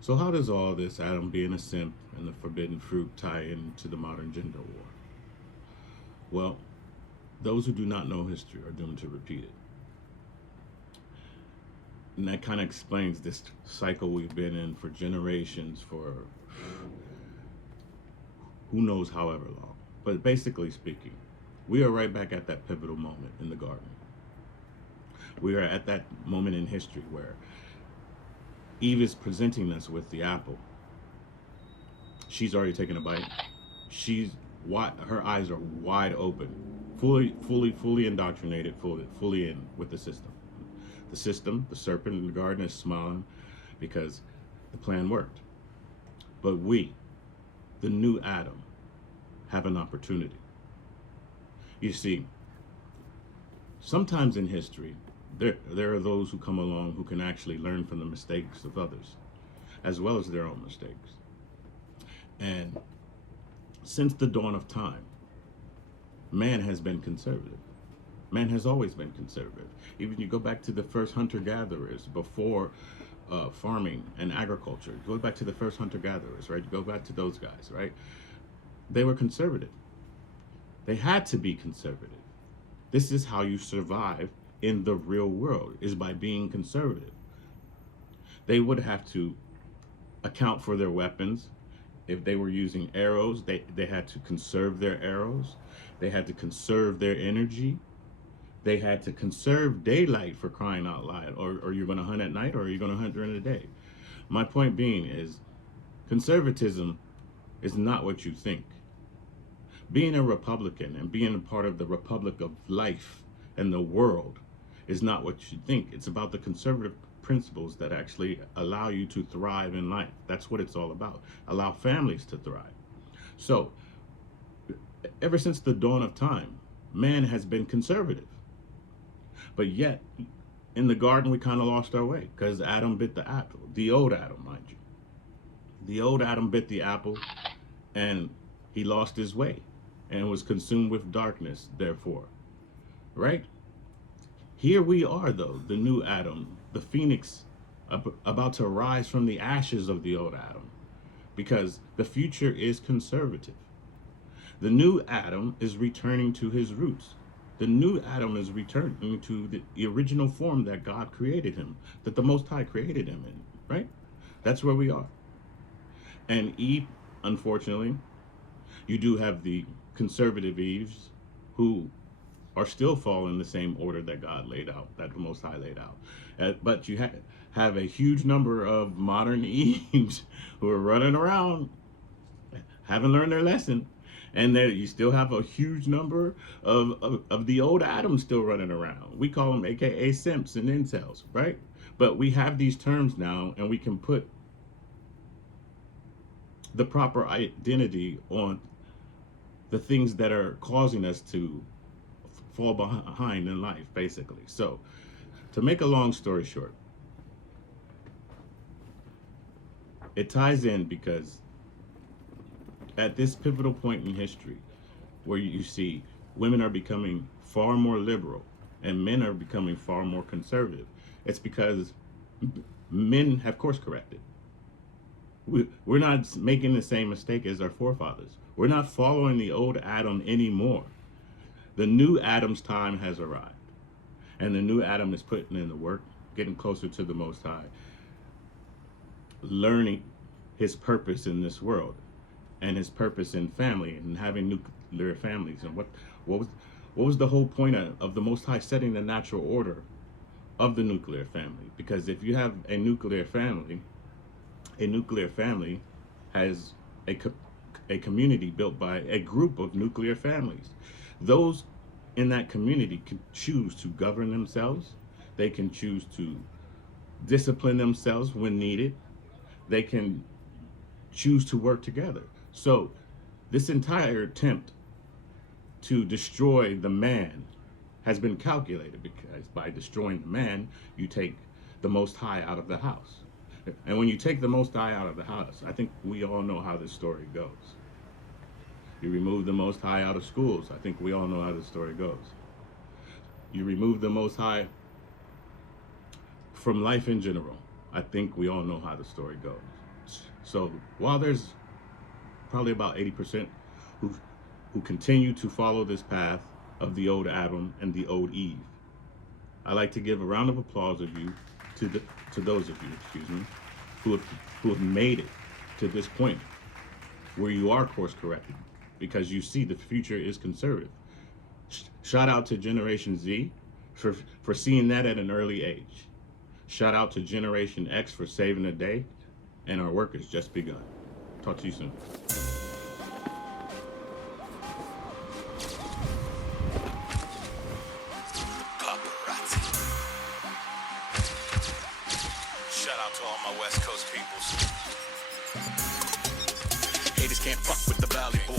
So how does all this Adam being a simp and the forbidden fruit tie into the modern gender war? Well, those who do not know history are doomed to repeat it. And that kind of explains this cycle we've been in for generations, for who knows however long. But basically speaking, we are right back at that pivotal moment in the garden. We are at that moment in history where Eve is presenting us with the apple. She's already taken a bite. She's wide, her eyes are wide open, fully indoctrinated, fully in with the system. The system, the serpent in the garden is smiling because the plan worked. But we, the new Adam, have an opportunity. You see, sometimes in history, there are those who come along who can actually learn from the mistakes of others, as well as their own mistakes. And since the dawn of time, man has been conservative. Man has always been conservative. Even you go back to the first hunter-gatherers before farming and agriculture. Go back to the first hunter-gatherers, right? Go back to those guys, right? They were conservative. They had to be conservative. This is how you survive in the real world, is by being conservative. They would have to account for their weapons. If they were using arrows, they had to conserve their arrows. They had to conserve their energy. They had to conserve daylight, for crying out loud. Or you're going to hunt at night, or are you going to hunt during the day? My point being is, conservatism is not what you think. Being a Republican and being a part of the Republic of life and the world is not what you think. It's about the conservative principles that actually allow you to thrive in life. That's what it's all about. Allow families to thrive. So, ever since the dawn of time, man has been conservative. But yet, in the garden, we kind of lost our way because Adam bit the apple. The old Adam, mind you. The old Adam bit the apple and he lost his way and was consumed with darkness, therefore. Right? Here we are, though, the new Adam, the phoenix about to rise from the ashes of the old Adam, because the future is conservative. The new Adam is returning to his roots. The new Adam is returning to the original form that God created him, that the Most High created him in, right? That's where we are. And Eve, unfortunately, you do have the conservative Eves who are still following the same order that God laid out, that the Most High laid out. But you have a huge number of modern Eves who are running around, haven't learned their lesson. And there you still have a huge number of the old Adams still running around. We call them AKA simps and incels, right? But we have these terms now, and we can put the proper identity on the things that are causing us to fall behind in life, basically. So, to make a long story short, it ties in because at this pivotal point in history where you see women are becoming far more liberal and men are becoming far more conservative, it's because men have course corrected. We're not making the same mistake as our forefathers. We're not following the old Adam anymore. The new Adam's time has arrived. And the new Adam is putting in the work, getting closer to the Most High, learning his purpose in this world and his purpose in family and having nuclear families. And what was the whole point of the Most High setting the natural order of the nuclear family? Because if you have a nuclear family has a community built by a group of nuclear families. Those in that community can choose to govern themselves. They can choose to discipline themselves when needed. They can choose to work together. So this entire attempt to destroy the man has been calculated, because by destroying the man, you take the Most High out of the house. And when you take the Most High out of the house, I think we all know how this story goes. You remove the Most High out of schools. I think we all know how this story goes. You remove the Most High from life in general. I think we all know how the story goes. So while there's probably about 80% who who continue to follow this path of the old Adam and the old Eve, I like to give a round of applause of you to the to those of you, excuse me, who have who have made it to this point where you are course corrected because you see the future is conservative. Shout out to Generation Z for seeing that at an early age. Shout out to Generation X for saving the day, and our work has just begun. Talk to you soon. Paparazzi. Shout out to all my West Coast peoples. Haters can't fuck with the value.